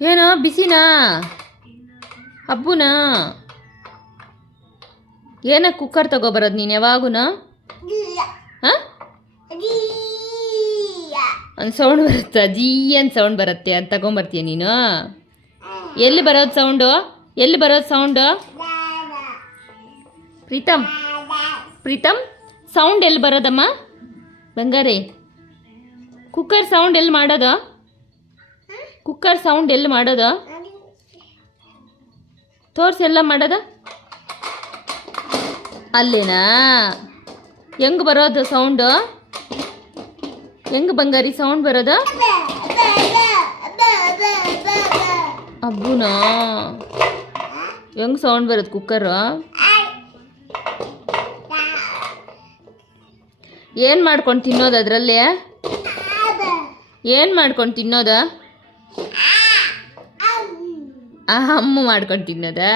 ಏನೋ ಬಿಸಿನಾ ಹಬ್ಬುನಾ ಏನ ಕುಕ್ಕರ್ ತಗೋಬರೋದು ನೀನು ಯಾವಾಗೂನ ಹಾಂ ಒಂದು ಸೌಂಡ್ ಬರುತ್ತಾ ಜೀ ಅಂತ ಸೌಂಡ್ ಬರುತ್ತೆ ಅದು ತಗೊಂಬರ್ತೀಯ ನೀನು ಎಲ್ಲಿ ಬರೋದು ಸೌಂಡು ಪ್ರೀತಮ್ ಸೌಂಡ್ ಎಲ್ಲಿ ಬರೋದಮ್ಮ ಬಂಗಾರಿ ಕುಕ್ಕರ್ ಸೌಂಡ್ ಎಲ್ಲಿ ಮಾಡೋದು ತೋರ್ಸಿ ಎಲ್ಲ ಮಾಡೋದ ಅಲ್ಲೇನಾ ಹೆಂಗೆ ಬರೋದು ಸೌಂಡು ಹೆಂಗೆ ಬಂಗಾರಿ ಸೌಂಡ್ ಬರೋದು ಅಬ್ಬುನಾ ಹೆಂಗೆ ಸೌಂಡ್ ಬರೋದು ಕುಕ್ಕರು ಏನು ಮಾಡ್ಕೊಂಡು ತಿನ್ನೋದು ಅದರಲ್ಲಿ ಏನು ಮಾಡ್ಕೊಂಡು ತಿನ್ನೋದ ಅಮ್ಮ ಮಾಡ್ಕೊಂಡು ತಿನ್ನೋದಾ